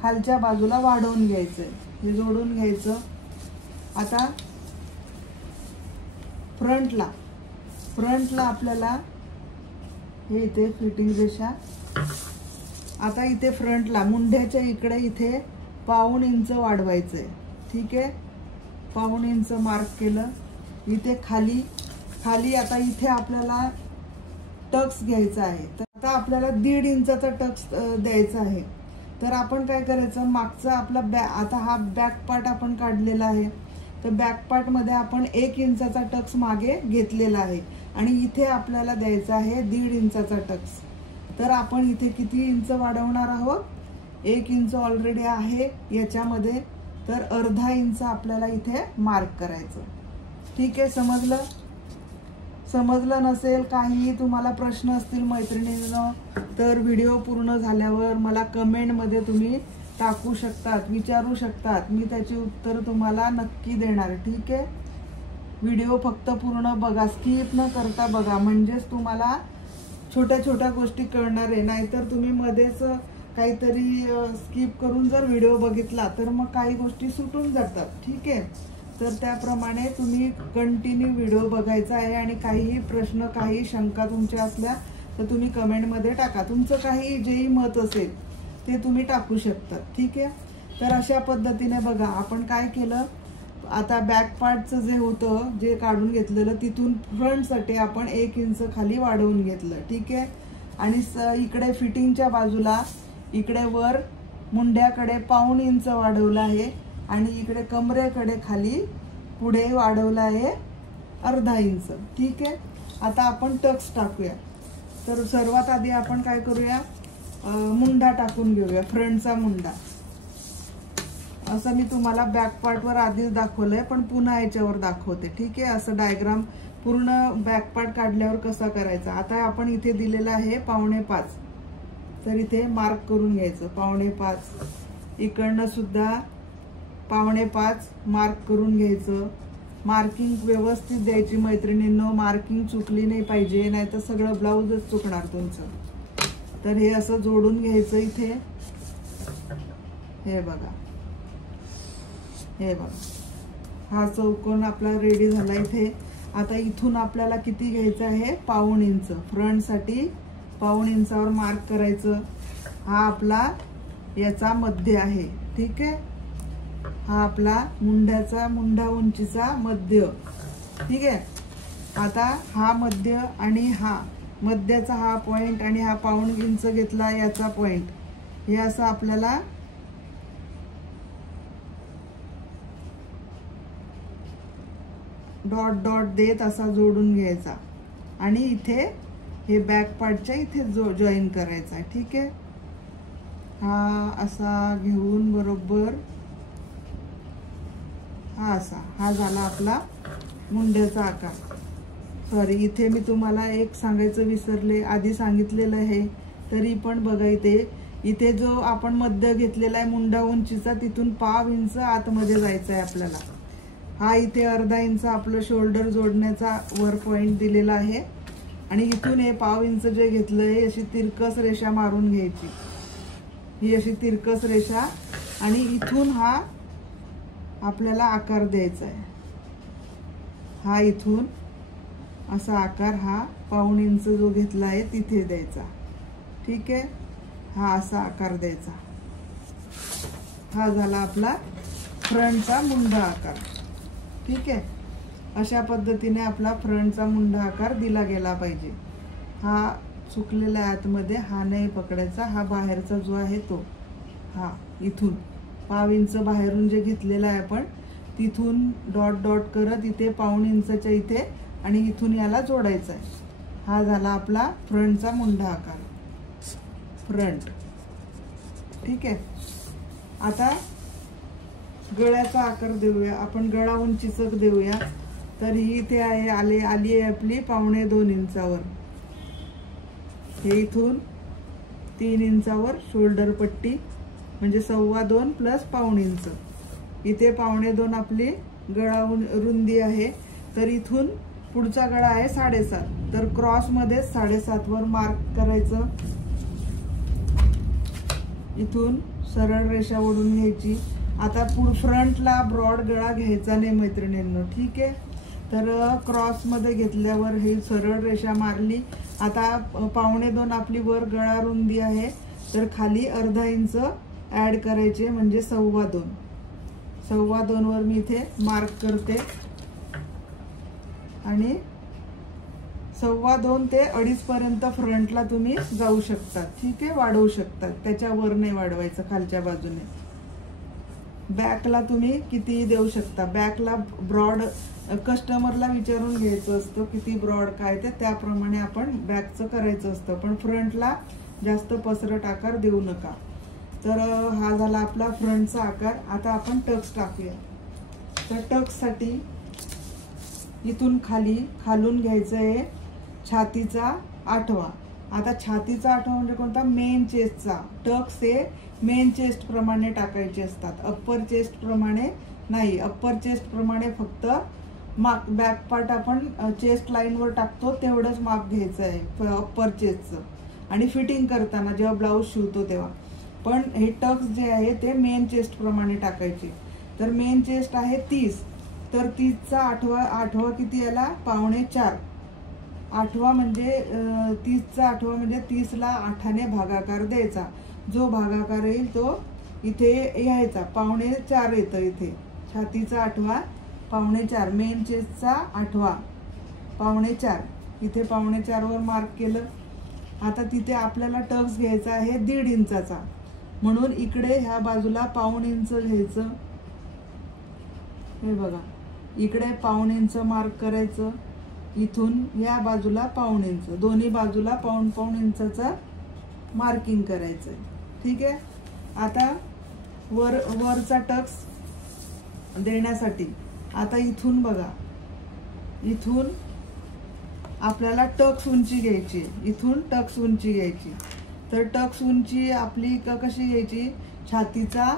खालच्या बाजूला वाढवून घ्यायचंय. हे जोडून घ्यायचं. आता फ्रंटला आपल्याला हे इथे फिटिंग रेषा. आता इथे फ्रंटला मुंढ्याच्या इकडे इथे 1/2 इंच वाढवायचंय. ठीक आहे, 1/2 इंच मार्क केलं. इथे खाली आता इथे आपल्याला टक्स घ्यायचा आहे. तर आता आपल्याला 1.5 इंचाचा टक्स द्यायचा आहे. तर आपण काय करायचं, मागचा आपला आता हा बॅक पार्ट आपण काढलेला आहे. तर बॅक पार्ट मध्ये आपण 1 इंचाचा टक्स मागे घेतलेला आहे आणि इथे आपल्याला द्यायचा आहे 1.5 इंचाचा टक्स. तर आपण इथे किती इंच वाढवणार आहोत, 1 इंच ऑलरेडी आहे याच्यामध्ये. तर अर्धा इंच आपल्याला इथे मार्क करायचं. ठीक आहे, समजलं नसेल काही तुम्हाला प्रश्न असतील मैत्रिणींनो, तर व्हिडिओ पूर्ण झाल्यावर मला कमेंटमध्ये तुम्ही टाकू शकतात, विचारू शकतात. मी त्याची उत्तर तुम्हाला नक्की देणार. ठीक आहे, व्हिडिओ फक्त पूर्ण बघा, स्किप न करता बघा, म्हणजेच तुम्हाला छोट्या छोट्या गोष्टी कळणार आहे. नाहीतर तुम्ही मध्येच काहीतरी स्किप करून जर व्हिडिओ बघितला तर मग काही गोष्टी सुटून जातात. ठीक आहे, तर त्याप्रमाणे तुम्ही कंटिन्यू व्हिडिओ बघायचा आहे. आणि काहीही प्रश्न काही शंका तुमच्या असल्या तर तुम्ही कमेंटमध्ये टाका. तुमचं काही जेही मत असेल ते तुम्ही टाकू शकता. ठीक आहे, तर अशा पद्धतीने बघा आपण काय केलं. आता बॅक पार्टचं जे होतं जे काढून घेतलेलं तिथून फ्रंटसाठी आपण 1 इंच खाली वाढवून घेतलं. ठीक आहे, आणि इकडे फिटिंगच्या बाजूला इकडे वर मुंड्याकडे 1/2 इंच वाढवलं आहे आणि इकडे कमरेकडे खाली पुढे वाढवलं आहे अर्धा इंच. ठीक आहे, आता आपण टक्स टाकूया. तर सर्वात आधी आपण काय करूया, मुंडा टाकून घेऊया, फ्रंटचा मुंडा. असं मी तुम्हाला बॅक पार्टवर आधीच दाखवलंय, पण पुन्हा याच्यावर दाखवते, ठीक आहे. असं डायग्राम पूर्ण बॅक पार्ट काढल्यावर कसा करायचा. आता आपण इथे दिलेलं आहे 5:45, तर इथे मार्क करून घ्यायचं 5:45. इकडनं सुद्धा 5:45 मार्क करून घ्यायचं. मार्किंग व्यवस्थित द्यायची मैत्रिणींनो, मार्किंग चुकली नाही पाहिजे, नाही तर सगळं ब्लाऊजच चुकणार तुमचं. तर हे असं जोडून घ्यायचं इथे. हे बघा, हे बघा, हा चौकोन आपला रेडी झाला इथे. आता इथून आपल्याला किती घ्यायचं आहे, 1/2 इंच. फ्रंटसाठी 1/2 इंचावर मार्क करायचं. हा आपला याचा मध्य आहे, ठीक आहे. हा आपला मुंडा उंचीचा मध्य, ठीक आहे. आता हा मध्य आणि हा मध्याचा हा पॉइंट आणि हा 1/2 इंच घेतला याचा पॉइंट, हे असं आपल्याला डॉट डॉट देत असा जोडून घ्यायचा आणि इथे हे बॅक पार्टच्या इथे जॉईन करायचा, ठीक आहे. हा असा घेऊन बरोबर हा असा, हा झाला आपला मुंड्याचा आकार. सॉरी, इथे मी तुम्हाला एक सांगायचं विसरले, आधी सांगितलेलं आहे तरी पण बघा, इथे जो आपण मध्य घेतलेला आहे मुंडा उंचीचा, तिथून 1/2 इंच आतमध्ये जायचं आहे आपल्याला. हा इथे 1/2 इंच आपलं शोल्डर जोडण्याचा वर पॉइंट दिलेला आहे आणि इथून हे 1/2 इंच जे घेतलंय अशी तिरकस रेषा मारून घ्यायची. ही अशी तिरकस रेषा आणि इथून हा आपल्याला आकार द्यायचा आहे. हा इथून असा आकार हा 1/2 इंच जो घेतला आहे तिथे द्यायचा, ठीक आहे. हा असा आकार द्यायचा. हा झाला आपला फ्रंटचा मुंडा आकार, ठीक आहे. अशा पद्धतीने आपला फ्रंटचा मुंडा आकार दिला गेला पाहिजे. हा चुकलेला आतमध्ये, हा नाही पकडायचा. हा बाहेरचा जो आहे तो, हा इथून 1/2 इंच बाहेरून जे घेतलेला आहे आपण, तिथून डॉट डॉट करत इथे 1/2 इंचच्या इथे आणि इथून याला जोडायचा आहे. हा झाला आपला फ्रंटचा मुंडा आकार, फ्रंट, ठीक आहे. आता गळ्याचा आकार देऊया आपण, गळा उंचीचं देऊया. तर ही इथे आहे आली आहे आपली 2.25 इंचावर. हे इथून 3 इंचावर शोल्डर पट्टी म्हणजे 2.25 प्लस 1/2 इंच. इथे 2.25 आपली गळा रुंदी आहे. तर इथून पुढचा गळा आहे 7.5, तर क्रॉस मध्ये 7.5 वर मार्क करायचं. इथून सरळ रेषा ओढून घ्यायची. आता फ्रंटला ब्रॉड गळा घ्यायचा नाही मैत्रिणींनो, ठीक आहे. तर क्रॉस मध्ये घेतल्यावर ही सरळ रेषा मारली. आता 2.25 आपली वर गळा रुंदी आहे, तर खाली 1/2 इंच ऍड करायचे म्हणजे 2.25. 2.25 वर मी इथे मार्क करते आणि 2.25 ते 2.5 पर्यंत फ्रंटला तुम्ही जाऊ शकता, ठीक आहे. वाढवू शकता, त्याच्यावर नाही वाढवायचं खालच्या बाजूने. बॅकला तुम्ही कितीही देऊ शकता. बॅकला ब्रॉड कस्टमरला विचारून घ्यायचं असतं किती ब्रॉड काय ते, त्याप्रमाणे आपण बॅकचं करायचं असतं. पण फ्रंटला जास्त पसरट आकार देऊ नका. तर हा झाला आपला फ्रंटचा आकार. आता आपण टक्स टाकूया. तर टक्ससाठी इथून खालून घ्यायचं आहे छातीचा 8वा. आता छातीचा 8वा म्हणजे कोणता, मेन चेस्टचा. टक्स हे मेन चेस्ट प्रमाणे टाकायचे असतात, अप्पर चेस्ट प्रमाणे नाही. अप्पर चेस्ट प्रमाणे फक्त माप, बॅक पार्ट आपण चेस्ट लाईनवर टाकतो तेवढंच माप घ्यायचं आहे अप्पर चेस्टचं. आणि फिटिंग करताना जेव्हा ब्लाऊज शिवतो तेव्हा. पण हे टक्स जे आहे ते मेन चेस्ट प्रमाणे टाकायचे. तर मेन चेस्ट आहे 30, तर 30चा 8वा किती याला 4.25. 8वा म्हणजे 30चा 8वा म्हणजे 30ला 8ने भागाकार द्यायचा. जो भागाकार येईल तो इथे यायचा, 4.25 येतं इथे. छातीचा 8वा 4.25, मेन चेस्टचा 8वा 4.25, इथे 4.25 वर मार्क केलं. आता तिथे आपल्याला टक्स घ्यायचा आहे 1.5 इंचाचा, म्हणून इकडे ह्या बाजूला 1/2 इंच घ्यायचं. हे बघा, इकडे 1/2 इंच मार्क करायचं. इथून या बाजूला 1/2 इंच, दोन्ही बाजूला 1.5 इंचाचा मार्किंग करायचं, ठीक आहे. आता वरचा टक्स देण्यासाठी आता इथून बघा, इथून आपल्याला टक्स उंची घ्यायची, इथून टक्स उंची घ्यायची. तर टक्स उंची आपली कशी घ्यायची, छातीचा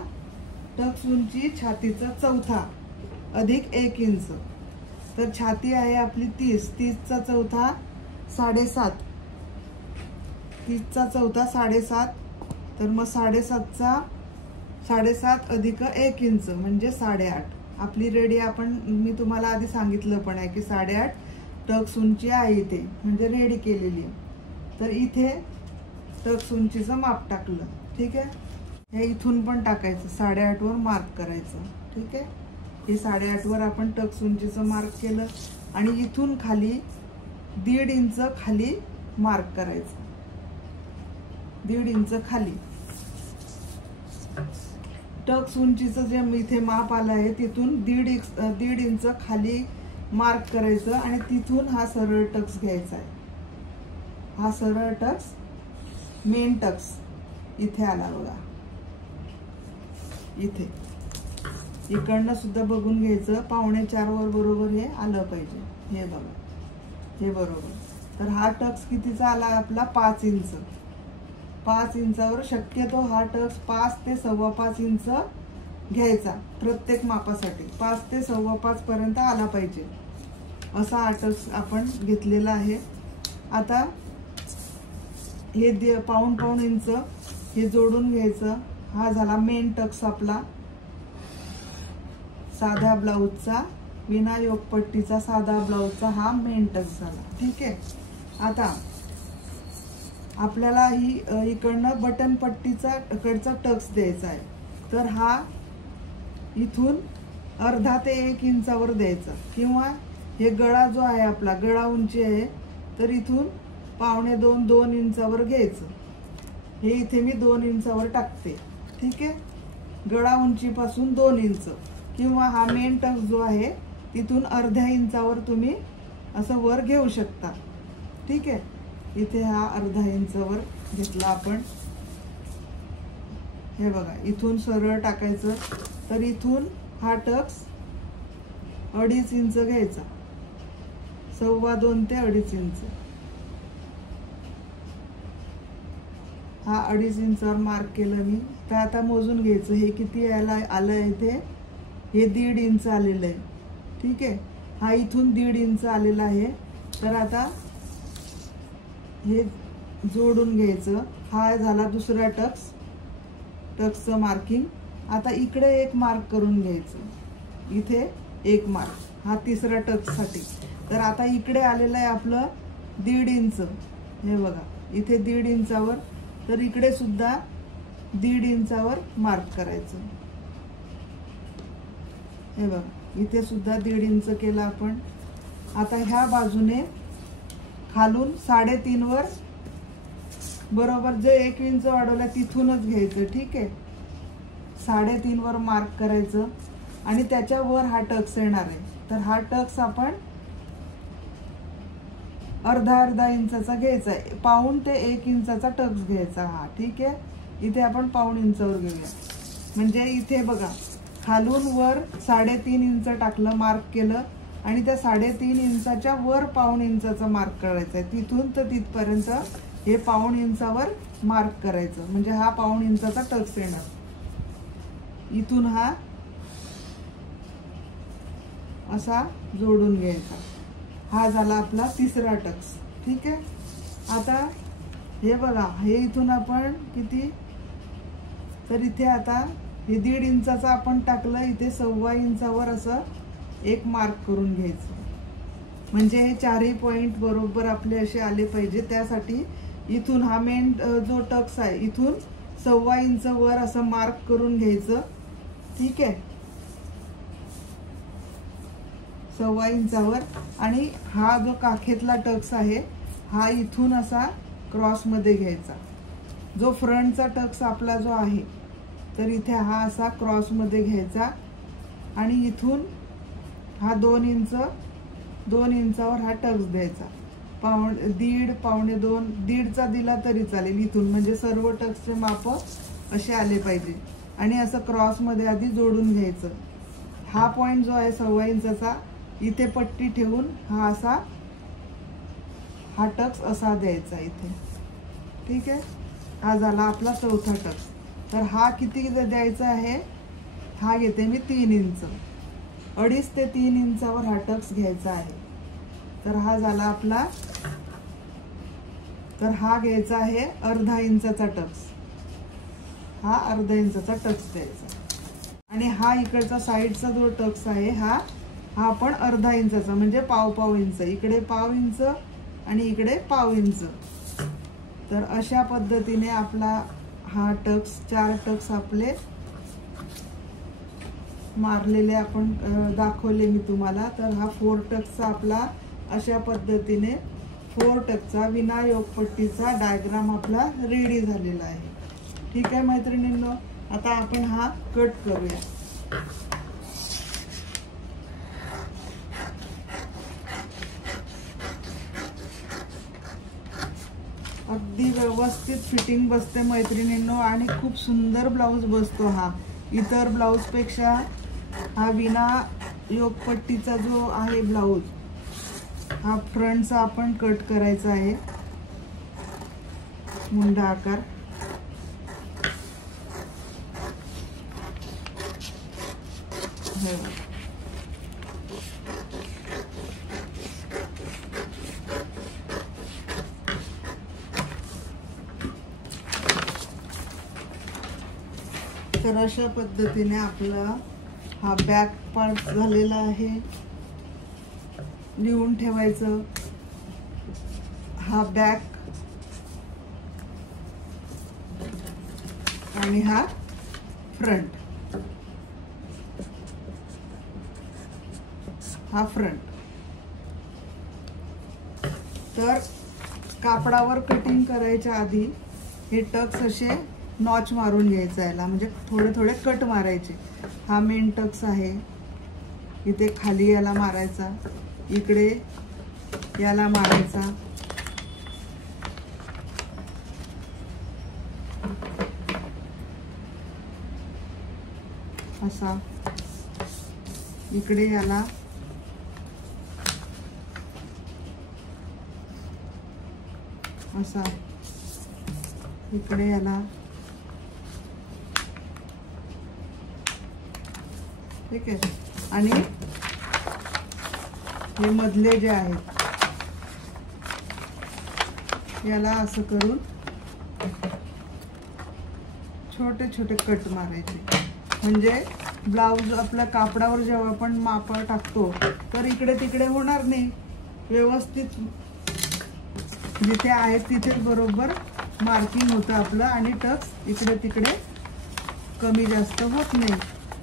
टक्स उंची छातीचा चौथा अधिक 1 इंच. तर छाती आहे आपली 30, 30चा चौथा 7.5, 30चा चौथा 7.5. तर मग 7.5 अधिक 1 इंच म्हणजे 8.5. आपली रेडी आपण, मी तुम्हाला आधी सांगितलं पण आहे की 8.5 टक्स उंची आहे इथे, म्हणजे रेडी केलेली आहे. तर इथे टक्स उंचीचं माप टाकलं. ठीक आहे, हे इथून पण टाकायचं, 8.5 वर मार्क करायचं. ठीक आहे, हे 8.5 वर आपण टक्स उंचीचं मार्क केलं आणि इथून खाली 1.5 इंच खाली मार्क करायचं, 1.5 इंच खाली. टक्स उंचीचं जे इथे माप आलं आहे तिथून 1.5 इंच खाली मार्क करायचं आणि तिथून हा सरळ टक्स घ्यायचा आहे. हा सरळ टक्स, मेन टक्स इथे आला बघा, इथे इकडनं सुद्धा बघून घ्यायचं, 3.25 वर बरोबर हे आलं पाहिजे. हे बघा, हे बरोबर. तर हा टक्स कितीचा आला आपला, 5 इंच. 5 इंचावर शक्यतो हा टक्स 5 ते 5.25 इंच घ्यायचा प्रत्येक मापासाठी. 5 ते 5.25 पर्यंत आला पाहिजे असा हा टक्स आपण घेतलेला आहे. आता हे पाऊण इंच हे जोडून घ्यायचं. हा झाला मेन टक्स आपला, साधा ब्लाऊजचा, विना योगपट्टीचा साधा ब्लाऊजचा हा मेन टक्स झाला. ठीक आहे, आता आपल्याला ही इकडनं बटन पट्टीचा कडचा टक्स द्यायचा आहे. तर हा इथून अर्धा ते 1 इंचावर द्यायचा, किंवा हे गळा जो आहे आपला, गळा उंची आहे तर इथून 1.25 2 इंचावर घ्यायचं. हे इथे मी 2 इंचावर टाकते. ठीक आहे, गळा उंचीपासून 2 इंच, किंवा हा मेन टक्स जो आहे तिथून अर्ध्या इंचावर तुम्ही असं वर घेऊ शकता. ठीक आहे, इथे हा अर्धा इंचावर घेतला आपण. हे बघा, इथून सरळ टाकायचं. तर इथून हा टक्स 2.5 इंच घ्यायचा, 2.25 ते 2.5 इंच. हा 2.5 इंचावर मार्क केलं मी. तर आता मोजून घ्यायचं, हे किती आलं इथे, हे 1.5 इंच आलेलं आहे. ठीक आहे, हा इथून 1.5 इंच आलेला आहे. तर आता हे जोडून घ्यायचं. हा झाला दुसरा टक्सचं मार्किंग. आता इकडे एक मार्क करून घ्यायचं, इथे एक मार्क, हा तिसरा टक्ससाठी. तर आता इकडे आलेलं आहे आपलं 1.5 इंच. हे बघा, इथे 1.5 इंचावर, तर इकडे सुद्धा 1.5 इंचावर मार्क करायचं. हे बघा, इथे सुद्धा 1.5 इंच केलं आपण. आता ह्या बाजूने खालून 3.5 वर बरोबर जे 1 इंच वाढवलं तिथूनच घ्यायचं. ठीक आहे, 3.5 वर मार्क करायचं आणि त्याच्यावर हा टक्स येणार आहे. तर हा टक्स आपण अर्धा इंचाचा घ्यायचा आहे. 1.5 ते 1 इंचाचा टक्स घ्यायचा हा. ठीक आहे, इथे आपण 1.5 इंचावर घेऊया. म्हणजे इथे बघा, खालून वर 3.5 इंच टाकलं, मार्क केलं, आणि त्या 3.5 इंचाच्या वर 1.5 इंचाचा मार्क करायचा आहे. तिथून तर तिथपर्यंत हे 1.5 इंचावर मार्क करायचं, म्हणजे हा 1.5 इंचाचा टक्स येणार. इथून हा असा जोडून घ्यायचा. हा झाला आपला तिसरा टक्स. ठीक आहे, आता हे बघा, हे इथून आपण किती, तर इथे आता हे 1.5 इंचाचा आपण टाकलं, इथे 2.25 इंचावर असं एक मार्क करून घ्यायचं. म्हणजे हे चारही पॉइंट बरोबर आपले असे आले पाहिजे. त्यासाठी इथून हा मेन जो टक्स आहे इथून 2.25 इंच वर असं मार्क करून घ्यायचं. ठीक आहे, 2.25 इंचावर. आणि हा जो काखेतला टक्स आहे हा इथून असा क्रॉस मध्ये घ्यायचा. जो फ्रंटचा टक्स आपला जो आहे तर इथे हा असा क्रॉस मध्ये घ्यायचा आणि इथून हा 2 इंचावर हा टक्स द्यायचा. 1.5 1.25 1.5चा दिला तरी चालेल इथून, म्हणजे सर्व टक्सचे माप असे आले पाहिजे. आणि असं क्रॉसमध्ये आधी जोडून घ्यायचं. हा पॉइंट जो आहे 1.25 इंचाचा इथे पट्टी ठेवून हा टक्स असा द्यायचा इथे. ठीक आहे, हा झाला आपला चौथा टक्स. तर हा किती द्यायचा आहे, हा घेते मी 3 इंच. 2.5 ते 3 इंचावर हा टक्स घ्यायचा आहे. तर हा झाला आपला. तर हा घ्यायचा आहे 1/2 इंचाचा टक्स. हा 1/2 इंचाचा टक्स द्यायचा. आणि हा इकडचा साईडचा जो टक्स आहे हा पण 1/2 इंचाचा, म्हणजे पाव इंच. इकडे 1/2 इंच आणि इकडे 1/2 इंच. तर अशा पद्धतीने आपला हा टक्स 4 टक्स आपले मारलेले आपण दाखवले मी तुम्हाला. तर हा 4 टक्सचा आपला अशा पद्धतीने 4 टक्सचा विना योगपट्टीचा डायग्राम आपला रेडी झालेला आहे. ठीक आहे मैत्रिणींनो, आता आपण हा कट करूया. अगदी व्यवस्थित फिटिंग बसते मैत्रिणींनो आणि खूप सुंदर ब्लाऊज बसतो हा. इतर ब्लाऊजपेक्षा हा विना योगपट्टीचा जो आहे ब्लाऊज, हा फ्रंटचा आपण कट करायचा आहे मुंडा आकार. तर अशा पद्धतीने आपला हा बॅक पार्ट झालेला आहे. लिहून ठेवायचं. हा बॅक आणि हा फ्रंट. हा फ्रंट. तर कापडावर कटिंग करायच्या आधी हे टक्स असे नॉच मारून घ्यायचा याला, म्हणजे थोडे थोडे कट मारायचे. हा मेन टक्स आहे, इथे खाली याला मारायचा, इकडे याला मारायचा. असा इकडे याला असा, इकडे याला. ठीक आहे. आणि हे मधले जे आहेत याला असं करून छोटे छोटे कट मारायचे, म्हणजे ब्लाऊज आपल्या कापडावर जेव्हा आपण माप टाकतो तर इकडे तिकडे होणार नाही. व्यवस्थित जिथे आहे तिथे बरोबर मार्किंग होतं आपलं आणि टक्स इकडे तिकडे कमी जास्त होत नाही,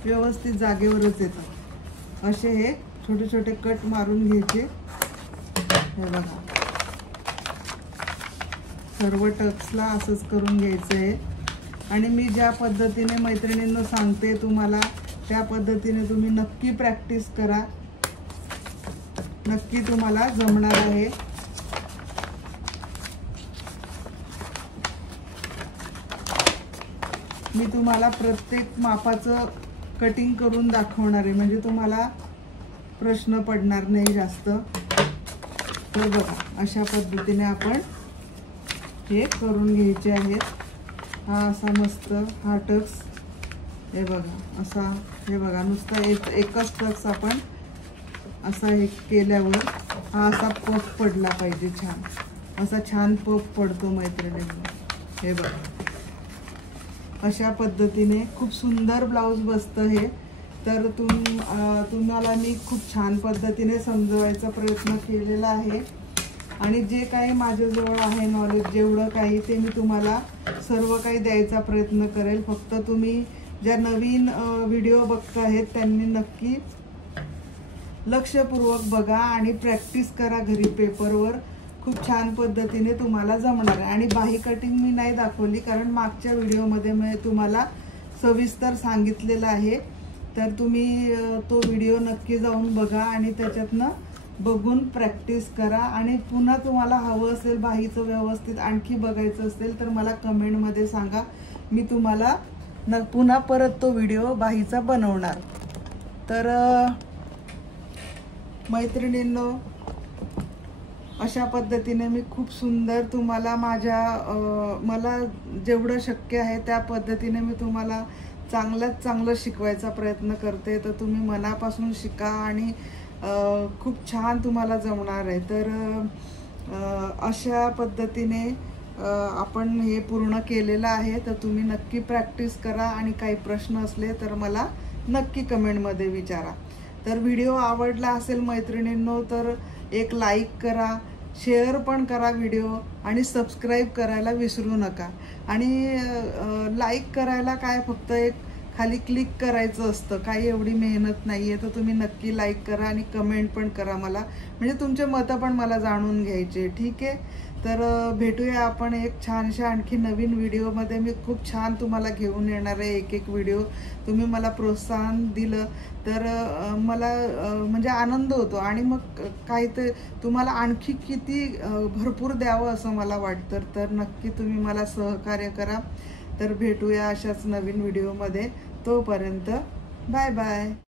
व्यवस्थित जागेवरच येतं. असे हे छोटे छोटे कट मारून घ्यायचे. हे बघा, सर्व टक्सला असंच करून घ्यायचं आहे. आणि मी ज्या पद्धतीने मैत्रिणींना सांगते तुम्हाला, त्या पद्धतीने तुम्ही नक्की प्रॅक्टिस करा. नक्की तुम्हाला जमणार आहे. मी तुम्हाला प्रत्येक मापाचं कटिंग करून दाखवणार आहे, म्हणजे तुम्हाला प्रश्न पडणार नाही जास्त. तर बघा, अशा पद्धतीने आपण हे करून घ्यायचे आहेत. हा असा मस्त हा टक्स, हे बघा असा, हे बघा नुसता एकच टक्स आपण असा हे केल्यावर हा असा पफ पडला पाहिजे. छान असा छान पफ पडतो मैत्रिणींना. हे बघा, अशा पद्धतीने खूप सुंदर ब्लाऊज बसतं हे. तर तुम्हाला मी खूप छान पद्धतीने समजवायचा प्रयत्न केलेला आहे. आणि जे काही माझ्याजवळ आहे नॉलेज, जेवढं काही ते मी तुम्हाला सर्व काही द्यायचा प्रयत्न करेल. फक्त तुम्ही ज्या नवीन व्हिडिओ बघताहेत त्यांनी नक्की लक्षपूर्वक बघा आणि प्रॅक्टिस करा घरी पेपरवर. खूप छान पद्धतीने तुम्हाला जमणार आहे. आणि बाही कटिंग मी नाही दाखवली, कारण मागच्या व्हिडिओमध्ये मी तुम्हाला सविस्तर सांगितलेलं आहे. तर तुम्ही तो व्हिडिओ नक्की जाऊन बघा आणि त्याच्यातनं बघून प्रॅक्टिस करा. आणि पुन्हा तुम्हाला हवं असेल बाहीचं व्यवस्थित आणखी बघायचं असेल तर मला कमेंटमध्ये सांगा, मी तुम्हाला पुन्हा परत तो व्हिडिओ बाहीचा बनवणार. तर मैत्रिणींनो, अशा पद्धतीने मी खूप सुंदर तुम्हाला मला जेवढं शक्य आहे त्या पद्धतीने मी तुम्हाला चांगल्यात चांगलं शिकवायचा प्रयत्न करते. तर तुम्ही मनापासून शिका आणि खूप छान तुम्हाला जमणार आहे. तर अशा पद्धतीने आपण हे पूर्ण केलेलं आहे. तर तुम्ही नक्की प्रॅक्टिस करा आणि काही प्रश्न असले तर मला नक्की कमेंटमध्ये विचारा. तर व्हिडिओ आवडला असेल मैत्रिणींनो तर एक लाईक करा, शेअर पण करा व्हिडिओ आणि सबस्क्राईब करायला विसरू नका. आणि लाईक करायला काय फक्त एक खाली क्लिक करायचं असतं, काही एवढी मेहनत नाही आहे. तर तुम्ही नक्की लाईक करा आणि कमेंट पण करा मला, म्हणजे तुमचे मतं पण मला जाणून घ्यायचे. ठीक आहे. तर भेटूया आपण एक छानशा आणखी नवीन व्हिडिओमध्ये. मी खूप छान तुम्हाला घेऊन येणार आहे एक व्हिडिओ. तुम्ही मला प्रोत्साहन दिलं तर मला म्हणजे आनंद होतो आणि मग काही ते तुम्हाला आणखी किती भरपूर द्यावं असं मला वाटतं. तर नक्की तुम्ही मला सहकार्य करा. तर भेटूया अशाच नवीन व्हिडिओमध्ये. तोपर्यंत बाय बाय.